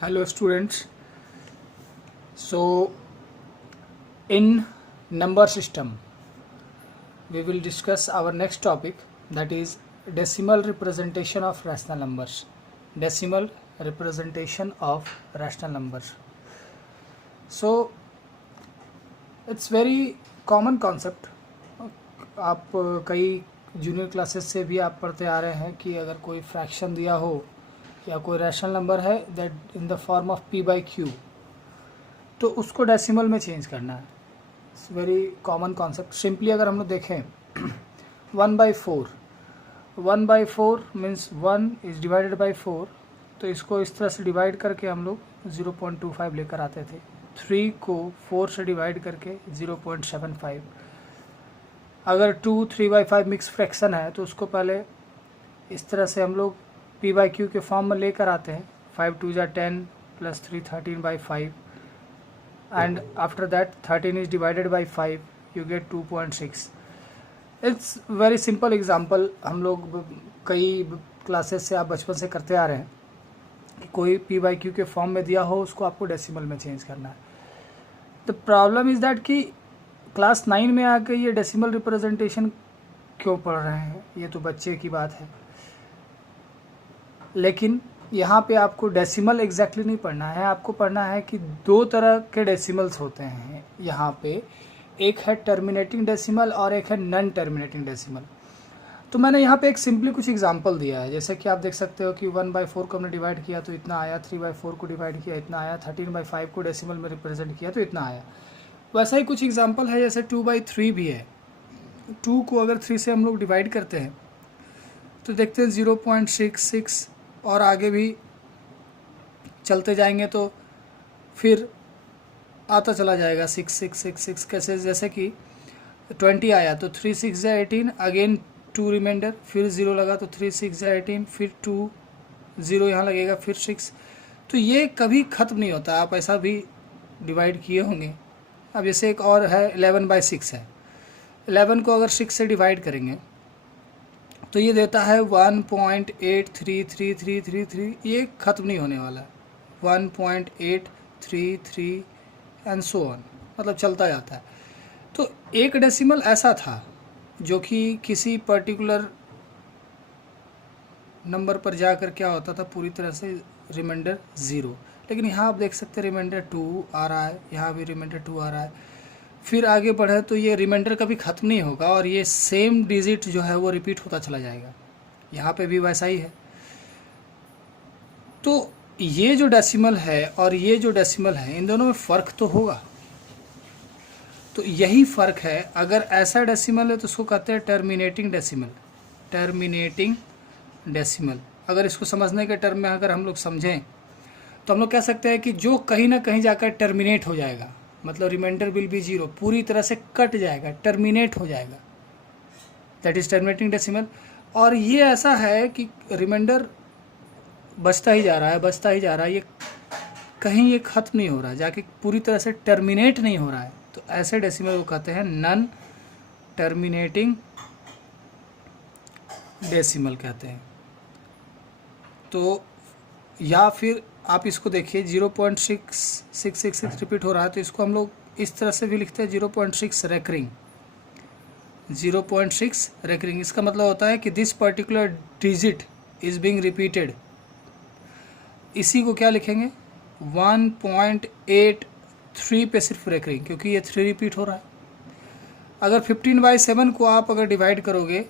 Hello students. So in number system we will discuss our next topic, that is decimal representation of rational numbers. Decimal representation of rational numbers. So it's very common concept. आप कई junior classes से भी आप पढ़ते आ रहे हैं कि अगर कोई फ्रैक्शन दिया हो या कोई रैशनल नंबर है that in the form of p/q, तो उसको डेसिमल में चेंज करना है. It's very common concept. Simply अगर हम लोग देखें 1/4, 1/4 मीन्स 1 इज डिवाइडेड बाई 4, तो इसको इस तरह से डिवाइड करके हम लोग 0.25 लेकर आते थे. 3 को 4 से डिवाइड करके 0.75. अगर 2 3/5 मिक्स फ्रैक्शन है तो उसको पहले इस तरह से हम लोग p/q के फॉर्म में लेकर आते हैं. 5 2 = 10 plus 3 13/5 and after that 13 is divided by 5, you get 2.6. it's very simple example. हम लोग कई क्लासेस से आप बचपन से करते आ रहे हैं कि कोई p/q के फॉर्म में दिया हो उसको आपको डेसिमल में चेंज करना है. द प्रॉब्लम इज़ दैट कि क्लास 9 में आके ये डेसिमल रिप्रेजेंटेशन क्यों पढ़ रहे हैं, ये तो बच्चे की बात है. लेकिन यहाँ पे आपको डेसिमल एग्जैक्टली नहीं पढ़ना है, आपको पढ़ना है कि दो तरह के डेसिमल्स होते हैं यहाँ पे. एक है टर्मिनेटिंग डेसिमल और एक है नॉन टर्मिनेटिंग डेसिमल. तो मैंने यहाँ पे एक सिंपली कुछ एग्जांपल दिया है. जैसे कि आप देख सकते हो कि 1/4 को हमने डिवाइड किया तो इतना आया, 3/4 को डिवाइड किया इतना आया, 13/5 को डेसिमल में रिप्रेजेंट किया तो इतना आया. वैसा ही कुछ एग्जांपल है, जैसे 2/3 भी है. 2 को अगर 3 से हम लोग डिवाइड करते हैं तो देखते हैं 0.66 और आगे भी चलते जाएंगे तो फिर आता चला जाएगा 6 6 6 6. कैसे, जैसे कि 20 आया तो 3 6 = 18, अगेन 2 रिमाइंडर, फिर 0 लगा तो 3 6 = 18, फिर 2 0 यहाँ लगेगा, फिर 6. तो ये कभी ख़त्म नहीं होता. आप ऐसा भी डिवाइड किए होंगे. अब जैसे एक और है 11/6 है. 11 को अगर 6 से डिवाइड करेंगे तो ये देता है 1.833333. ये ख़त्म नहीं होने वाला. 1.833 एंड सो ऑन, मतलब चलता जाता है. तो एक डेसिमल ऐसा था जो कि किसी पर्टिकुलर नंबर पर जाकर क्या होता था, पूरी तरह से रिमाइंडर 0. लेकिन यहाँ आप देख सकते हैं रिमाइंडर 2 आ रहा है, यहाँ भी रिमाइंडर 2 आ रहा है. फिर आगे बढ़े तो ये रिमाइंडर कभी ख़त्म नहीं होगा और ये सेम डिजिट जो है वो रिपीट होता चला जाएगा. यहाँ पे भी वैसा ही है. तो ये जो डेसिमल है और ये जो डेसिमल है, इन दोनों में फ़र्क तो होगा. तो यही फ़र्क है. अगर ऐसा डेसिमल है तो उसको कहते हैं टर्मिनेटिंग डेसिमल. टर्मिनेटिंग डेसिमल, अगर इसको समझने के टर्म में अगर हम लोग समझें तो हम लोग कह सकते हैं कि जो कहीं ना कहीं जाकर टर्मिनेट हो जाएगा, मतलब रिमाइंडर विल बी 0, पूरी तरह से कट जाएगा, टर्मिनेट हो जाएगा, दैट इज़ टर्मिनेटिंग डेसिमल. और ये ऐसा है कि रिमाइंडर बचता ही जा रहा है, बचता ही जा रहा है, ये कहीं ये ख़त्म नहीं हो रहा है, जाके पूरी तरह से टर्मिनेट नहीं हो रहा है. तो ऐसे डेसिमल को कहते हैं नॉन टर्मिनेटिंग डेसिमल कहते हैं. तो या फिर आप इसको देखिए 0.6666 रिपीट हो रहा है तो इसको हम लोग इस तरह से भी लिखते हैं 0.6 रेकरिंग. 0.6 रेकरिंग, इसका मतलब होता है कि this particular digit is being repeated. इसी को क्या लिखेंगे 1.83 पे सिर्फ रेकरिंग, क्योंकि ये 3 रिपीट हो रहा है. अगर 15/7 को आप अगर डिवाइड करोगे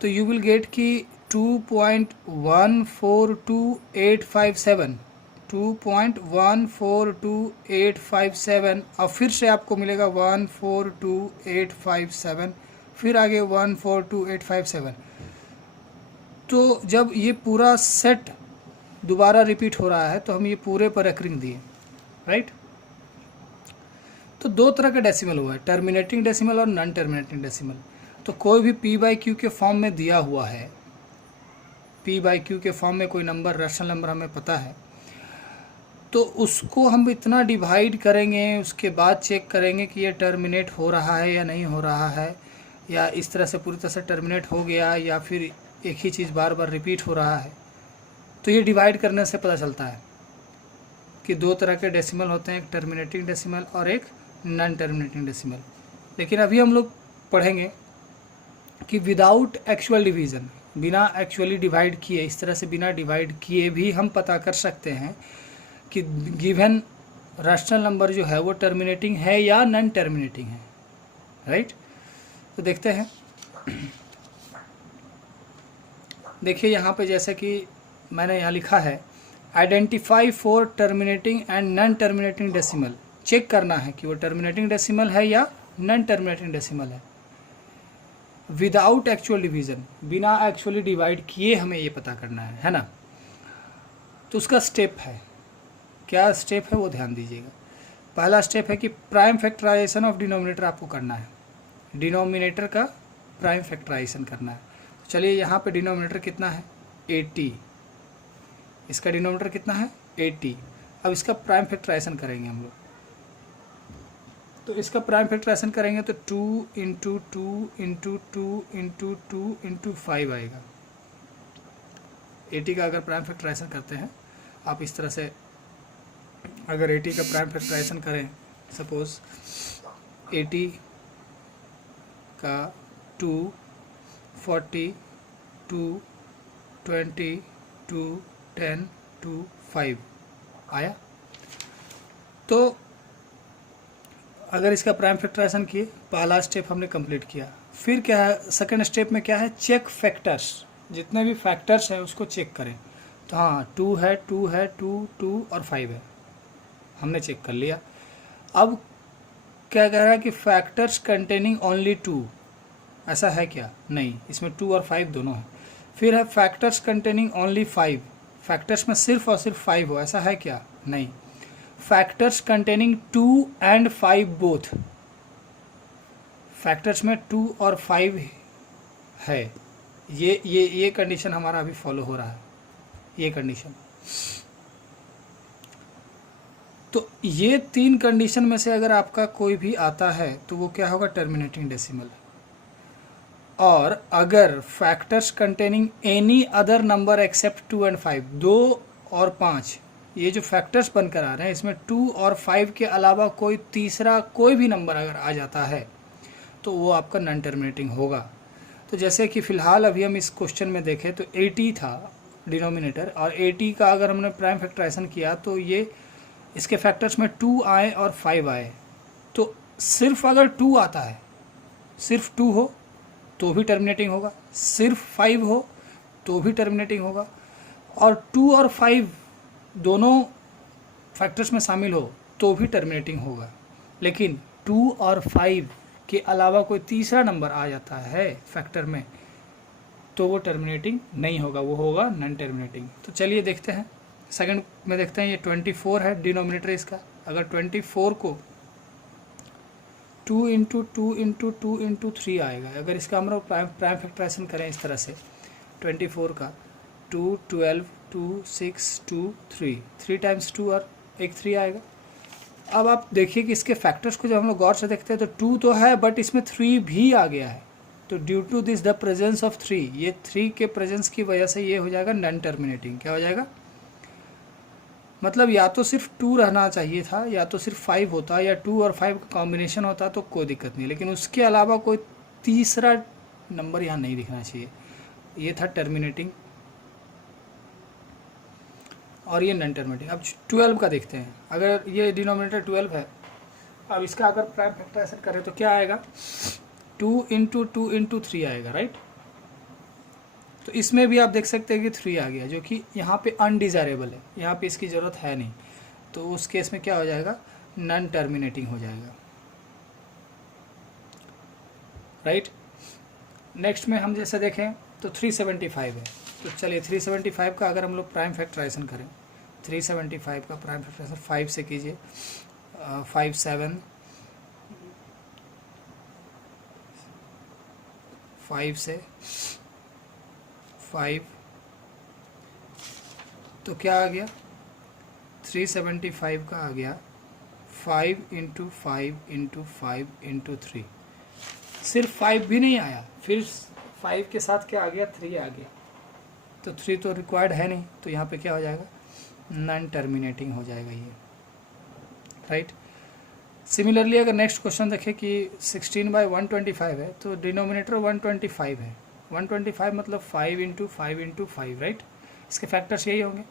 तो यू विल गेट कि 2.142857, 2.142857 और फिर से आपको मिलेगा 142,857, फिर आगे 142,857. तो जब ये पूरा सेट दोबारा रिपीट हो रहा है तो हम ये पूरे पर रेकरिंग दिए, राइट. तो दो तरह का डेसिमल हुआ है, टर्मिनेटिंग डेसिमल और नॉन टर्मिनेटिंग डेसिमल. तो कोई भी p/q के फॉर्म में दिया हुआ है, p/q के फॉर्म में कोई नंबर, रैशनल नंबर हमें पता है, तो उसको हम इतना डिवाइड करेंगे, उसके बाद चेक करेंगे कि ये टर्मिनेट हो रहा है या नहीं हो रहा है, या इस तरह से पूरी तरह से टर्मिनेट हो गया, या फिर एक ही चीज़ बार बार रिपीट हो रहा है. तो ये डिवाइड करने से पता चलता है. कि दो तरह के डेसिमल होते हैं, एक टर्मिनेटिंग डेसिमल और एक नॉन टर्मिनेटिंग डेसिमल। लेकिन अभी हम लोग पढ़ेंगे कि विदाउट एक्चुअल डिवीज़न, बिना एक्चुअली डिवाइड किए, इस तरह से बिना डिवाइड किए भी हम पता कर सकते हैं कि गिवन रैशनल नंबर जो है वो टर्मिनेटिंग है या नॉन टर्मिनेटिंग है, राइट। तो देखते हैं। देखिए यहाँ पे जैसे कि मैंने यहाँ लिखा है, identify for terminating and non terminating decimal. Check करना है कि वो टर्मिनेटिंग डेसिमल है या नॉन टर्मिनेटिंग डेसिमल है विदाउट एक्चुअल डिवीज़न, बिना एक्चुअली डिवाइड किए हमें ये पता करना है ना। तो उसका स्टेप है, क्या स्टेप है वो ध्यान दीजिएगा। पहला स्टेप है कि प्राइम फैक्टराइजेशन ऑफ डिनोमिनेटर आपको करना है, डिनोमिनेटर का प्राइम फैक्टराइजेशन करना है। तो चलिए यहाँ पे डिनोमिनेटर कितना है 80, इसका डिनोमिनेटर कितना है 80। अब इसका प्राइम फैक्टराइजेशन करेंगे हम लोग। तो इसका प्राइम फैक्टराइजेशन करेंगे तो 2 इंटू 2 इंटू 2 इंटू 2 इंटू 5 आएगा। 80 का अगर प्राइम फैक्टराइजेशन करते हैं आप इस तरह से, अगर 80 का प्राइम फैक्टराइजेशन करें, सपोज 80 का 2, 40, 2, 20, 2, 10, 2, 5 आया। तो अगर इसका प्राइम फैक्टराइजेशन किए, पहला स्टेप हमने कंप्लीट किया। फिर क्या है, सेकंड स्टेप में क्या है, चेक फैक्टर्स, जितने भी फैक्टर्स हैं उसको चेक करें। तो हाँ 2 है, 2 है, 2, 2 और 5 है, हमने चेक कर लिया। अब क्या कह रहा है कि फैक्टर्स कंटेनिंग ओनली 2, ऐसा है क्या, नहीं, इसमें 2 और 5 दोनों है। फिर है फैक्टर्स कंटेनिंग ओनली 5, फैक्टर्स में सिर्फ और सिर्फ 5 हो, ऐसा है क्या, नहीं। Factors containing 2 and 5 both, factors में 2 और 5 है, ये कंडीशन हमारा अभी फॉलो हो रहा है, ये कंडीशन। तो ये 3 कंडीशन में से अगर आपका कोई भी आता है तो वो क्या होगा, टर्मिनेटिंग डेसिमल। और अगर factors containing any other number except 2 and 5, 2 और 5, ये जो फैक्टर्स बनकर आ रहे हैं इसमें 2 और 5 के अलावा कोई तीसरा कोई भी नंबर अगर आ जाता है तो वो आपका नॉन टर्मिनेटिंग होगा। तो जैसे कि फ़िलहाल अभी हम इस क्वेश्चन में देखें तो 80 था डिनोमिनेटर, और 80 का अगर हमने प्राइम फैक्टराइजेशन किया तो ये इसके फैक्टर्स में 2 आए और 5 आए। तो सिर्फ अगर 2 आता है, सिर्फ 2 हो तो भी टर्मिनेटिंग होगा, सिर्फ 5 हो तो भी टर्मिनेटिंग होगा, और 2 और 5 दोनों फैक्टर्स में शामिल हो तो भी टर्मिनेटिंग होगा। लेकिन 2 और 5 के अलावा कोई तीसरा नंबर आ जाता है फैक्टर में तो वो टर्मिनेटिंग नहीं होगा, वो होगा नॉन टर्मिनेटिंग। तो चलिए देखते हैं, सेकंड में देखते हैं। ये 24 है डिनोमिनेटर इसका। अगर 24 को 2 इंटू 2 इंटू 2 इंटू 3 आएगा, अगर इसका हम लोग प्राइम फैक्टराइजेशन करें इस तरह से, 24 का 2, 12, 2, 6, 2, 3 टाइम्स 2 और एक 3 आएगा। अब आप देखिए कि इसके फैक्टर्स को जब हम लोग गौर से देखते हैं तो 2 तो है बट इसमें 3 भी आ गया है। तो due to this the presence of 3, ये 3 के प्रेजेंस की वजह से ये हो जाएगा नॉन टर्मिनेटिंग। क्या हो जाएगा, मतलब या तो सिर्फ 2 रहना चाहिए था या तो सिर्फ 5 होता, या 2 और 5 का कॉम्बिनेशन होता तो कोई दिक्कत नहीं, लेकिन उसके अलावा कोई तीसरा नंबर यहाँ नहीं दिखना चाहिए। ये था टर्मिनेटिंग और ये नॉन टर्मिनेटिंग। अब 12 का देखते हैं। अगर ये डिनोमिनेटर 12 है, अब इसका अगर प्राइम फैक्टराइजेशन करें तो क्या आएगा, 2 इंटू 2 इंटू 3 आएगा, राइट। तो इसमें भी आप देख सकते हैं कि 3 आ गया, जो कि यहाँ पे अनडिज़ायरेबल है, यहाँ पे इसकी ज़रूरत है नहीं। तो उस केस में क्या हो जाएगा, नॉन टर्मिनेटिंग हो जाएगा, राइट। नेक्स्ट में हम जैसे देखें तो 375 है। तो चलिए 375 का अगर हम लोग प्राइम फैक्टराइजेशन करें, 375 का प्राइम फैक्टराइजेशन 5 से कीजिए, 5 7, 5 से 5, तो क्या आ गया, 375 का आ गया 5 इंटू 5 इंटू 5 इंटू 3। सिर्फ 5 भी नहीं आया, फिर 5 के साथ क्या आ गया, 3 आ गया। तो 3 तो रिक्वायर्ड है नहीं, तो यहाँ पे क्या हो जाएगा, नॉन टर्मिनेटिंग हो जाएगा ये, राइट। सिमिलरली अगर नेक्स्ट क्वेश्चन देखें कि 16/125 है तो डिनोमिनेटर 125 है। 125 मतलब 5 इंटू 5 इंटू 5, राइट। इसके फैक्टर्स यही होंगे।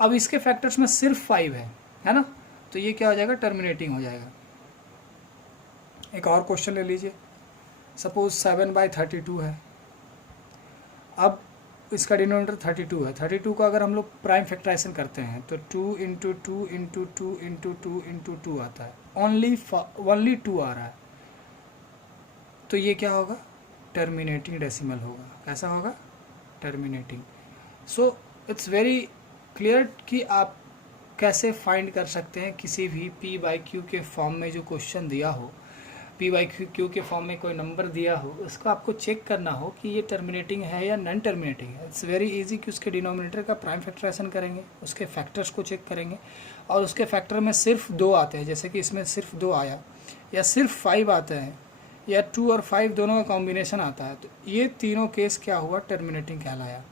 अब इसके फैक्टर्स में सिर्फ 5 है ना, तो ये क्या हो जाएगा, टर्मिनेटिंग हो जाएगा। एक और क्वेश्चन ले लीजिए, सपोज 7/32 है। अब इसका डिनोमिनेटर 32 है। 32 को अगर हम लोग प्राइम फैक्टराइजेशन करते हैं तो 2 इंटू 2 इंटू 2 इंटू 2 इंटू 2 आता है, ओनली 2 आ रहा है, तो ये क्या होगा, टर्मिनेटिंग डेसिमल होगा। कैसा होगा, terminating. So it's very clear कि आप कैसे फाइंड कर सकते हैं किसी भी P/Q के फॉर्म में जो क्वेश्चन दिया हो, P/Q के फॉर्म में कोई नंबर दिया हो, उसको आपको चेक करना हो कि ये टर्मिनेटिंग है या नॉन टर्मिनेटिंग है। इट्स वेरी इजी कि उसके डिनोमिनेटर का प्राइम फैक्टराइजेशन करेंगे, उसके फैक्टर्स को चेक करेंगे, और उसके फैक्टर में सिर्फ 2 आते हैं, जैसे कि इसमें सिर्फ 2 आया, या सिर्फ 5 आते हैं, या 2 और 5 दोनों का कॉम्बिनेशन आता है, तो ये तीनों केस क्या हुआ, टर्मिनेटिंग कहलाया।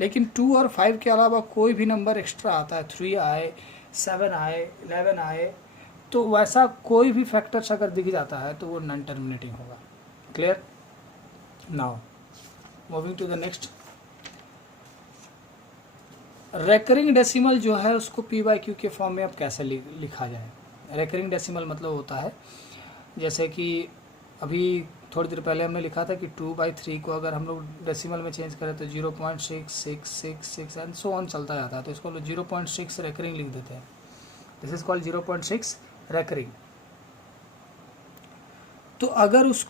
लेकिन 2 और 5 के अलावा कोई भी नंबर एक्स्ट्रा आता है, 3 आए, 7 आए, 11 आए, तो वैसा कोई भी फैक्टर्स अगर दिख जाता है तो वो नॉन टर्मिनेटिंग होगा। Clear. Now moving to the next, recurring decimal जो है उसको P/Q के फॉर्म में अब कैसे लिखा जाए। रेकरिंग डेसिमल मतलब होता है, जैसे कि अभी थोड़ी देर पहले हमने लिखा था कि 2/3 को अगर हम लोग डेसिमल में चेंज करें तो 0.6666 एंड सो ऑन चलता जाता है, तो इसको 0.6 रेकरिंग लिख देते हैं। This is called 0.6 recurring. तो अगर उस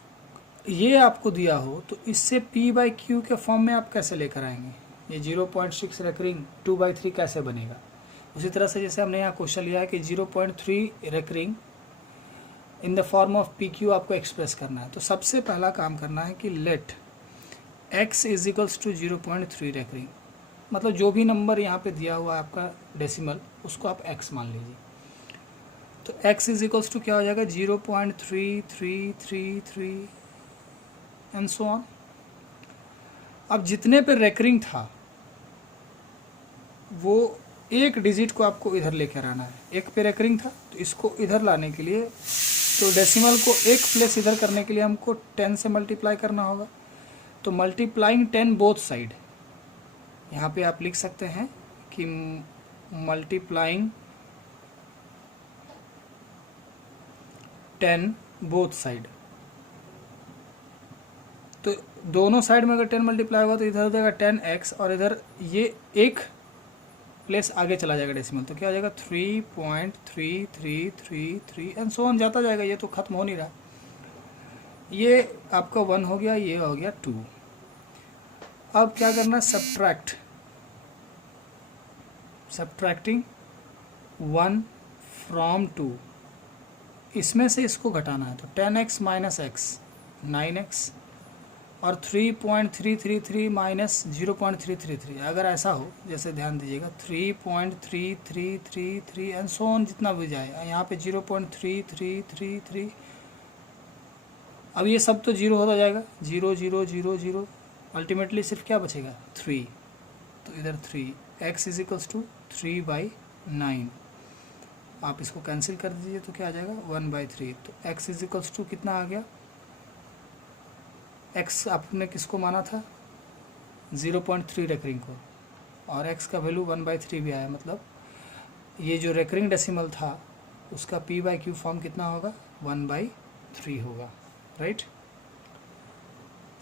ये आपको दिया हो तो इससे P/Q के फॉर्म में आप कैसे लेकर आएंगे, ये 0.6 रेकरिंग 2/3 कैसे बनेगा। उसी तरह से जैसे हमने यहाँ क्वेश्चन लिया है कि 0.3 recurring in the form of PQ आपको एक्सप्रेस करना है, तो सबसे पहला काम करना है कि let x is equals to 0.3 recurring, मतलब जो भी नंबर यहाँ पे दिया हुआ है आपका डेसिमल, उसको आप x मान लीजिए। तो x इज इक्वल्स टू क्या हो जाएगा, 0.3333 एंड सो ऑन। अब जितने पे रेकरिंग था वो एक डिजिट को आपको इधर लेकर आना है। एक पे रेकरिंग था तो इसको इधर लाने के लिए, तो डेसिमल को एक प्लेस इधर करने के लिए हमको 10 से मल्टीप्लाई करना होगा। तो मल्टीप्लाइंग 10 बोथ साइड, यहाँ पे आप लिख सकते हैं कि मल्टीप्लाइंग 10 बोथ साइड। तो दोनों साइड में अगर 10 मल्टीप्लाई होगा तो इधर हो जाएगा 10x, और इधर ये एक प्लेस आगे चला जाएगा डेसिमल, तो क्या हो जाएगा 3.3333 एंड सो ऑन जाता जाएगा। ये तो खत्म हो नहीं रहा, ये आपका 1 हो गया, ये हो गया 2। अब क्या करना, सब्ट्रैक्टिंग 1 फ्रॉम 2, इसमें से इसको घटाना है। तो 10x माइनस x 9x, और 3.333 माइनस 0.333, अगर ऐसा हो, जैसे ध्यान दीजिएगा 3.3333 एंड सो ऑन जितना भी जाए, यहाँ पे 0.3333, अब ये सब तो 0 होता जाएगा, 0 0 0 0, अल्टीमेटली सिर्फ क्या बचेगा 3, तो इधर 3, x इज इक्वल्स टू 3/9, आप इसको कैंसिल कर दीजिए तो क्या आ जाएगा 1/3। तो x इज इक्वल्स टू कितना आ गया, x आपने किसको माना था 0.3 रेकरिंग को, और x का वैल्यू 1/3 भी आया, मतलब ये जो रेकरिंग डेसिमल था उसका P/Q फॉर्म कितना होगा 1/3 होगा, राइट।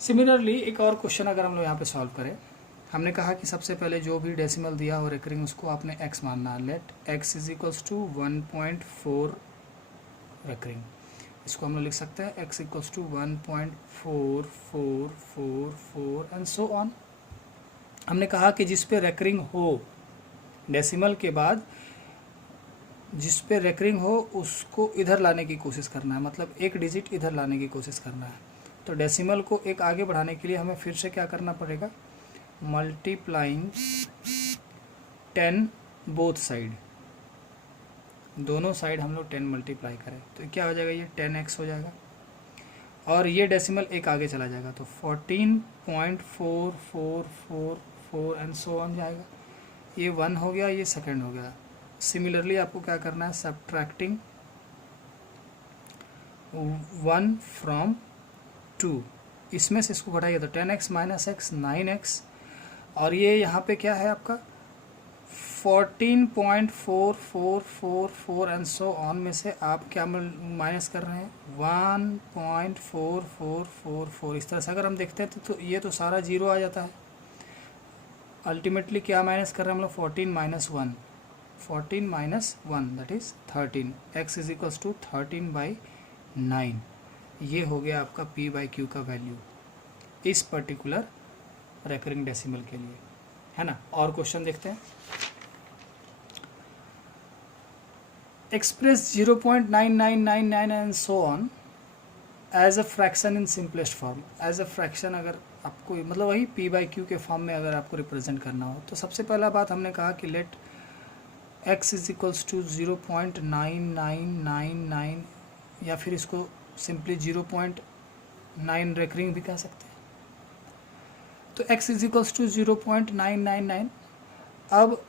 सिमिलरली एक और क्वेश्चन अगर हम लोग यहाँ पे सॉल्व करें, हमने कहा कि सबसे पहले जो भी डेसिमल दिया हो रेकरिंग उसको आपने x मानना है। Let x is equals to 1.4 recurring, इसको हम लोग लिख सकते हैं x equals to 1.4444 and so on. हमने कहा कि जिस पे रेकरिंग हो डेसिमल के बाद, जिस पे रेकरिंग हो उसको इधर लाने की कोशिश करना है, मतलब एक डिजिट इधर लाने की कोशिश करना है। तो डेसिमल को एक आगे बढ़ाने के लिए हमें फिर से क्या करना पड़ेगा, मल्टीप्लाइंग 10 बोथ साइड, दोनों साइड हम लोग 10 मल्टीप्लाई करें तो क्या हो जाएगा, ये 10x हो जाएगा, और ये डेसिमल एक आगे चला जाएगा तो 14.4444 एंड सो ऑन जाएगा। ये 1 हो गया, ये सेकंड हो गया, सिमिलरली आपको क्या करना है, सब्ट्रैक्टिंग 1 फ्रॉम 2, इसमें से इसको घटाइए तो 10x माइनस एक्स 9x, और ये यहाँ पे क्या है आपका 14.4444 एंड सो ऑन में से आप क्या माइनस कर रहे हैं 1.4444। इस तरह से अगर हम देखते हैं तो ये तो सारा जीरो आ जाता है। अल्टीमेटली क्या माइनस कर रहे हैं हम लोग 14 minus 1 that is 13, x is equals to 13/9। ये हो गया आपका p/q का वैल्यू इस पर्टिकुलर रेकरिंग डेसिमल के लिए, है ना। और क्वेश्चन देखते हैं। Express 0.9999 and so on as a fraction in simplest form. As a fraction अगर आपको मतलब वही p/q के फॉर्म में अगर आपको रिप्रेजेंट करना हो तो सबसे पहला बात हमने कहा कि let x is equals to 0.9999 या फिर इसको सिंपली 0.9 रेकरिंग भी कह सकते हैं। तो x इज इक्वल्स टू 0.999। अब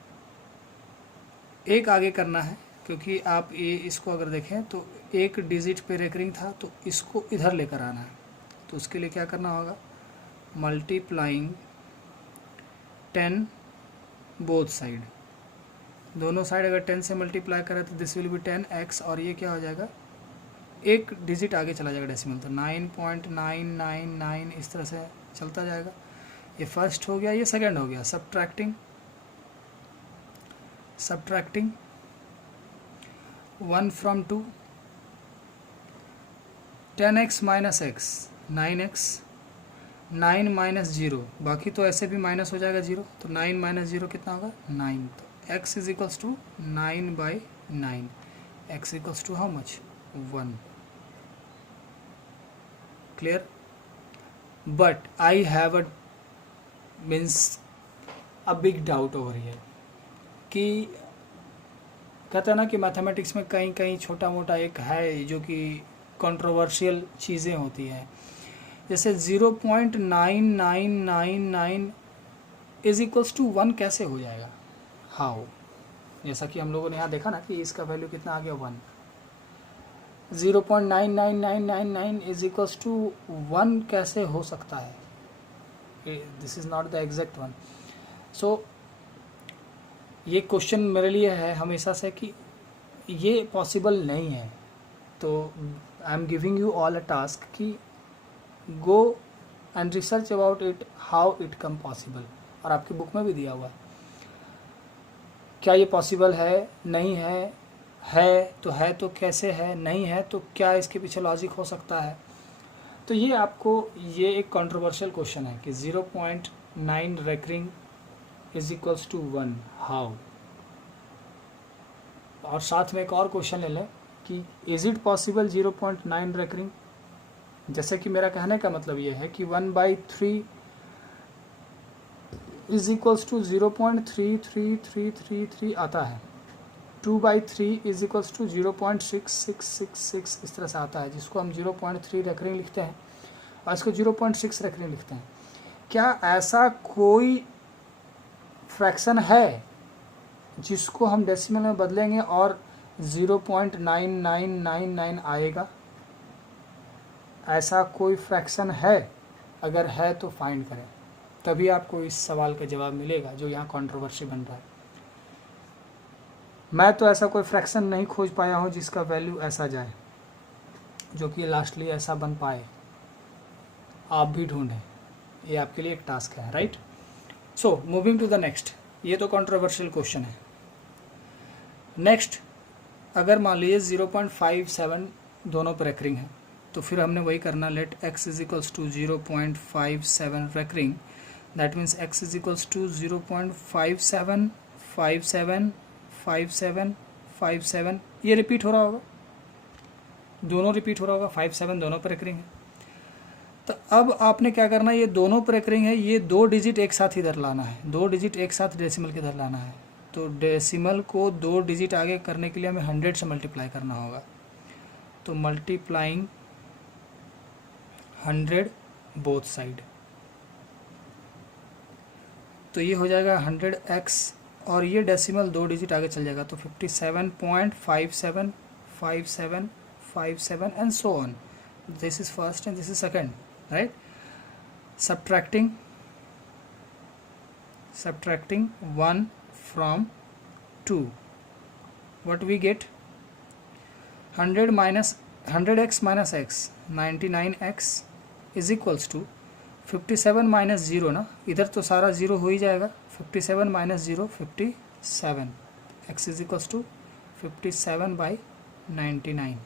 एक आगे करना है क्योंकि आप ये इसको अगर देखें तो एक डिजिट पे रेकरिंग था तो इसको इधर लेकर आना है। तो उसके लिए क्या करना होगा, मल्टीप्लाइंग 10 बोथ साइड, दोनों साइड अगर 10 से मल्टीप्लाई करें तो दिस विल बी 10x, और ये क्या हो जाएगा एक डिजिट आगे चला जाएगा डेसिमल, तो 9.999 इस तरह से चलता जाएगा। ये फर्स्ट हो गया, ये सेकंड हो गया। Subtracting 1 from 2, 10x minus x 9x, 9 minus 0, बाकी तो ऐसे भी माइनस हो जाएगा 0, तो 9 माइनस 0 कितना होगा 9, तो x is equals to 9/9, x equals to how much 1। Clear? But I have a means a big doubt over here कि कहते हैं ना कि मैथमेटिक्स में कहीं कहीं छोटा मोटा एक है जो कि कंट्रोवर्शियल चीज़ें होती हैं। जैसे 0.9999 इज इक्वल्स टू 1 कैसे हो जाएगा, हाउ? जैसा कि हम लोगों ने यहाँ देखा ना कि इसका वैल्यू कितना आ गया 1। 0.99999 इज इक्वल्स टू 1 कैसे हो सकता है? This is not the exact one. So ये क्वेश्चन मेरे लिए है हमेशा से कि ये पॉसिबल नहीं है। तो I am giving you all a task कि go and research about it how it come possible, और आपकी बुक में भी दिया हुआ है। क्या ये पॉसिबल है, नहीं है, है तो कैसे है, नहीं है तो क्या इसके पीछे लॉजिक हो सकता है। तो ये आपको ये एक कंट्रोवर्शियल क्वेश्चन है कि 0.9 recurring is equals to 1 how. और साथ में एक और क्वेश्चन ले लें कि इज इट पॉसिबल 0.9 रेकरिंग। जैसे कि मेरा कहने का मतलब ये है कि 1/3 इज इक्वल्स टू 0.33333 आता है, 2/3 इज इक्वल्स टू 0.6666 इस तरह से आता है, जिसको हम 0.3 रेकरिंग लिखते हैं और इसको 0.6 रेकरिंग लिखते हैं। क्या ऐसा कोई फ्रैक्शन है जिसको हम डेसिमल में बदलेंगे और 0.9999 आएगा? ऐसा कोई फ्रैक्शन है? अगर है तो फाइंड करें, तभी आपको इस सवाल का जवाब मिलेगा जो यहाँ कंट्रोवर्सी बन रहा है। मैं तो ऐसा कोई फ्रैक्शन नहीं खोज पाया हूँ जिसका वैल्यू ऐसा जाए, जो कि लास्टली ऐसा बन पाए। आप भी ढूंढें, ये आपके लिए एक टास्क है, right. So moving to the next. ये तो कंट्रोवर्शियल क्वेश्चन है। नेक्स्ट, अगर मान लीजिए 0.57 दोनों पर रेकरिंग है तो फिर हमने वही करना, let x is equals to 0.57 recurring, that means x is equals to 0.57575757, ये रिपीट हो रहा होगा, दोनों रिपीट हो रहा होगा, 57 दोनों पर रेकरिंग है। तो अब आपने क्या करना है, ये दोनों पर रेकरिंग है, ये 2 डिजिट एक साथ इधर लाना है, 2 डिजिट एक साथ डेसिमल के इधर लाना है। तो डेसिमल को 2 डिजिट आगे करने के लिए हमें 100 से मल्टीप्लाई करना होगा। तो मल्टीप्लाइंग 100 बोथ साइड, तो ये हो जाएगा 100x और ये डेसिमल 2 डिजिट आगे चल जाएगा, तो 57.575757 and so on. This is first and this is second, right. Subtracting 1 from 2, what we get? 100x minus x, 99x is equals to 57 minus 0 ना, इधर तो सारा 0 हो ही जाएगा. 57 minus 0 57, x is equals to 57 by 99.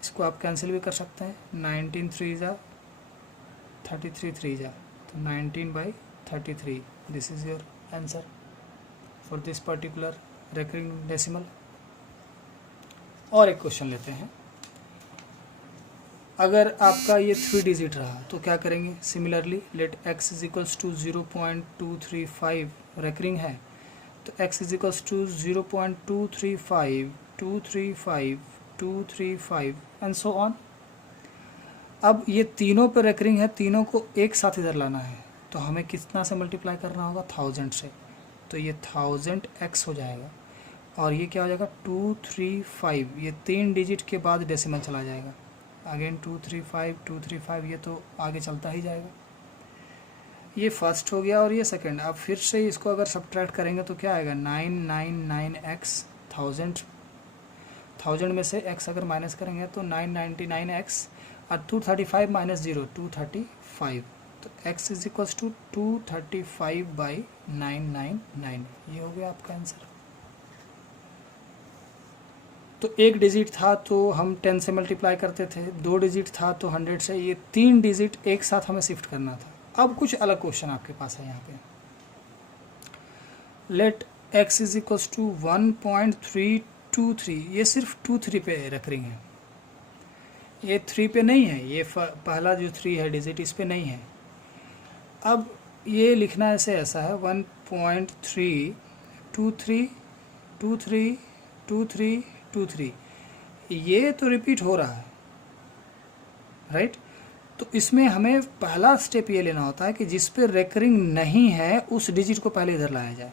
इसको आप कैंसिल भी कर सकते हैं. 19 3 जा 33 3 जा, तो 19 by 33. This is your answer for this particular recurring decimal. और एक क्वेश्चन लेते हैं. अगर आपका ये 3 डिजिट रहा तो क्या करेंगे? Similarly let x is equals to 0.235 recurring है, तो x is equals to 0.235 235 235 and so on. अब ये तीनों पे रिकरिंग है, तीनों को एक साथ इधर लाना है, तो हमें कितना से मल्टीप्लाई करना होगा? 1000 से. तो ये 1000x हो जाएगा, और ये क्या हो जाएगा? 235. ये 3 डिजिट के बाद डेसिमल चला जाएगा. अगेन 235 235, ये तो आगे चलता ही जाएगा. ये फर्स्ट हो गया और ये सेकंड. अब फिर से इसको अगर सब्ट्रैक्ट करेंगे तो क्या आएगा? 999x. 1000 में से x अगर माइनस करेंगे तो 999x, और 235 माइनस 0 235, तो x is equals to 235 by 999. ये हो गया आपका आंसर. तो एक डिजिट था तो हम 10 से मल्टीप्लाई करते थे, 2 डिजिट था तो 100 से. ये 3 डिजिट एक साथ हमें शिफ्ट करना था. अब कुछ अलग क्वेश्चन आपके पास है यहाँ पे. Let x is equals to 1.323. ये सिर्फ 23 पे रिकरिंग है, ये 3 पे नहीं है. ये पहला जो 3 है डिजिट, इस पे नहीं है. अब ये लिखना ऐसे ऐसा है 1.323232323. ये तो रिपीट हो रहा है, राइट. तो इसमें हमें पहला स्टेप ये लेना होता है कि जिस पे रिकरिंग नहीं है उस डिजिट को पहले इधर लाया जाए.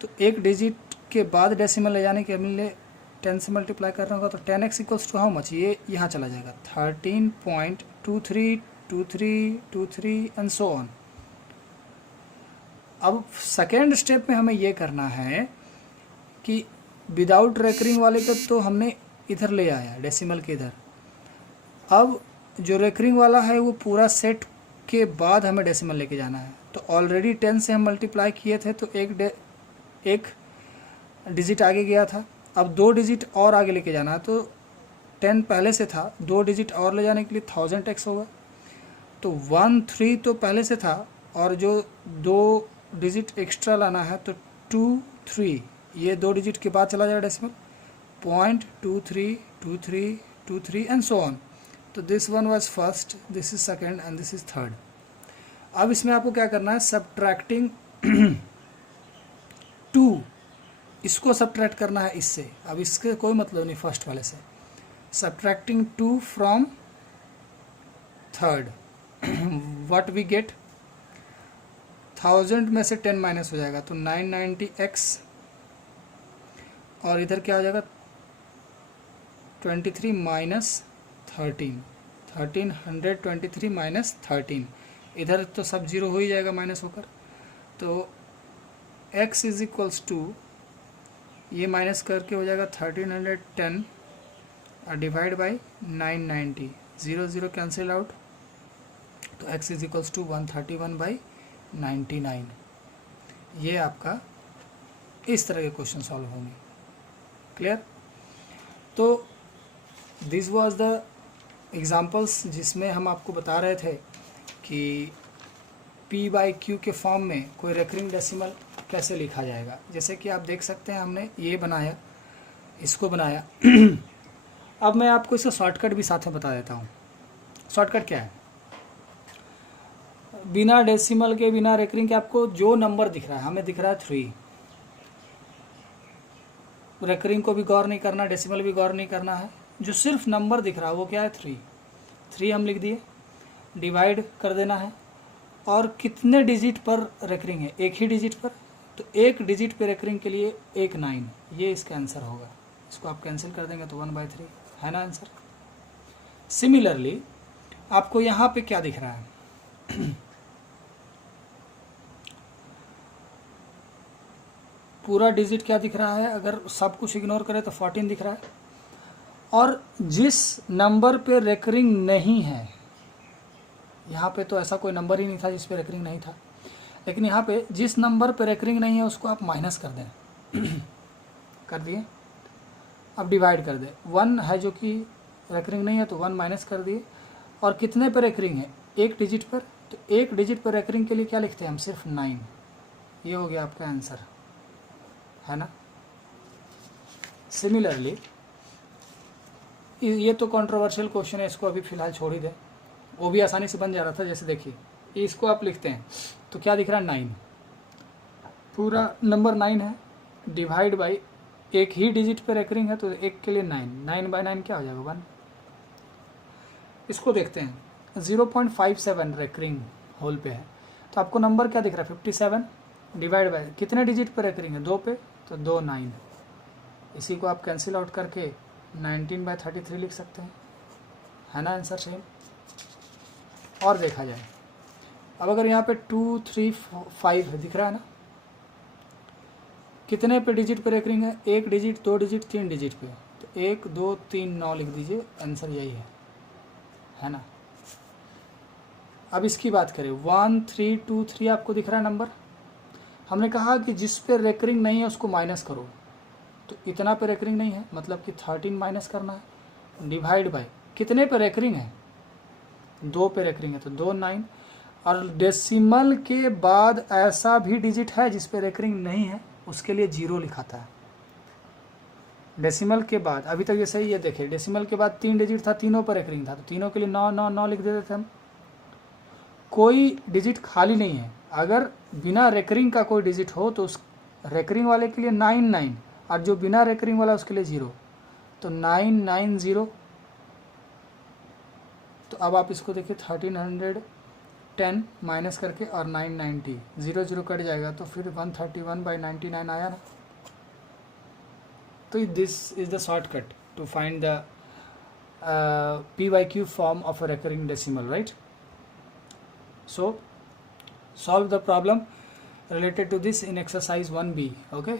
तो एक डिजिट के बाद डेसिमल ले जाने के लिए 10 से मल्टीप्लाई करना होगा, तो 10x equals to how much? ये यहाँ चला जाएगा 13.232323 एंड सो ऑन. अब सेकेंड स्टेप में हमें ये करना है कि विदाउट रिकरिंग वाले पे तो हमने इधर ले आया डेसिमल के इधर. अब जो रिकरिंग वाला है वो पूरा सेट के बाद हमें डेसिमल लेके जाना है. तो ऑलरेडी 10 से हम मल्टीप्लाई किए थे, तो एक डिजिट आगे गया था. अब 2 डिजिट और आगे लेके जाना है, तो 10 पहले से था, 2 डिजिट और ले जाने के लिए 1000x होगा. तो 1 3 तो पहले से था, और जो 2 डिजिट एक्स्ट्रा लाना है तो 2 3, ये 2 डिजिट के बाद चला जाएगा डेसिमल. 0.232323 and so on. तो this one was first, this is second and this is third. अब इसमें आपको क्या करना है? सब्ट्रैक्टिंग 2, इसको सब्ट्रैक्ट करना है इससे. अब इसके कोई मतलब नहीं फर्स्ट वाले से. Subtracting 2 from third, what we get? 1000 में से 10 माइनस हो जाएगा, तो 990x, और इधर क्या हो जाएगा? 23 माइनस 13, 1323 माइनस 13. इधर तो सब जीरो हो ही जाएगा माइनस होकर. तो x इज इक्वल्स टू, ये माइनस करके हो जाएगा 1310 डिवाइड बाई 990. 0 0 कैंसिल आउट, तो x is equals to 131 by 99. ये आपका इस तरह के क्वेश्चन सॉल्व होंगे. क्लियर? तो दिस वाज द एग्जांपल्स जिसमें हम आपको बता रहे थे कि p/q के फॉर्म में कोई रिकरिंग डेसिमल कैसे लिखा जाएगा. जैसे कि आप देख सकते हैं हमने ये बनाया, इसको बनाया. अब मैं आपको इसका शॉर्टकट भी साथ में बता देता हूँ. शॉर्टकट क्या है? बिना डेसिमल के, बिना रिकरिंग के आपको जो नंबर दिख रहा है, हमें दिख रहा है 3. रिकरिंग को भी गौर नहीं करना, डेसिमल भी गौर नहीं करना है. जो सिर्फ नंबर दिख रहा है वो क्या है? 3 हम लिख दिए. डिवाइड कर देना है. और कितने डिजिट पर रिकरिंग है? एक ही डिजिट पर, तो एक डिजिट पे रेकरिंग के लिए एक 9, ये इसका आंसर होगा। इसको आप कैंसिल कर देंगे तो 1/3 है ना आंसर। सिमिलरली आपको यहाँ पे क्या दिख रहा है पूरा डिजिट क्या दिख रहा है, अगर सब कुछ इग्नोर करें तो 14 दिख रहा है। और जिस नंबर पे रेकरिंग नहीं है, यहाँ पे तो ऐसा कोई नंबर ही नहीं था जिस पे रेकरिंग नहीं था, लेकिन यहाँ पे जिस नंबर पे रेकरिंग नहीं है उसको आप माइनस कर दें कर दिए। अब डिवाइड कर दें, 1 है जो कि रेकरिंग नहीं है तो 1 माइनस कर दिए। और कितने पे रेकरिंग है, एक डिजिट पर, तो एक डिजिट पर रेकरिंग के लिए क्या लिखते हैं हम, सिर्फ 9। ये हो गया आपका आंसर, है ना। सिमिलरली ये तो कंट्रोवर्शियल क्वेश्चन है, इसको अभी फ़िलहाल छोड़ ही दें, वो भी आसानी से बन जा रहा था। जैसे देखिए इसको आप लिखते हैं तो क्या दिख रहा है, 9, पूरा नंबर 9 है, डिवाइड बाई एक ही डिजिट पे रेकरिंग है तो एक के लिए 9/9 क्या हो जाएगा, 1। इसको देखते हैं 0.57 रेकरिंग होल पे है, तो आपको नंबर क्या दिख रहा है, 57 डिवाइड बाई कितने डिजिट पे रेकरिंग है, 2 पे, तो 2 9। इसी को आप कैंसिल आउट करके 19/33 लिख सकते हैं, है ना आंसर सेम। और देखा जाए अब अगर यहाँ पे 2 3 5 दिख रहा है ना, कितने पे डिजिट पे रेकरिंग है, एक डिजिट, 2 डिजिट, 3 डिजिट पे, तो 1 2 3 9 लिख दीजिए, आंसर यही है ना। अब इसकी बात करें 1 3 2 3 आपको दिख रहा है नंबर, हमने कहा कि जिस पे रेकरिंग नहीं है उसको माइनस करो, तो इतना पे रेकरिंग नहीं है मतलब कि 13 माइनस करना है, डिवाइड बाय कितने पे रेकरिंग है, 2 पे रेकरिंग है तो 2 9। और डेसिमल के बाद ऐसा भी डिजिट है जिस पे रेकरिंग नहीं है, उसके लिए 0 लिखाता है। डेसिमल के बाद अभी तक ये सही है, देखिए डेसिमल के बाद 3 डिजिट था, तीनों पर रेकरिंग था, तो तीनों के लिए 9 9 9 लिख देते थे हम। कोई डिजिट खाली नहीं है, अगर बिना रेकरिंग का कोई डिजिट हो तो उस रेकरिंग वाले के लिए 9 9, और जो बिना रेकरिंग वाला उसके लिए 0, तो 9 9 0। तो अब आप इसको देखिए 1310 माइनस करके और 990, 0 0 कट जाएगा तो फिर 131/99 आया ना। तो this is the shortcut to find the PYQ form of a recurring decimal, right? So solve the problem related to this in exercise 1B, okay?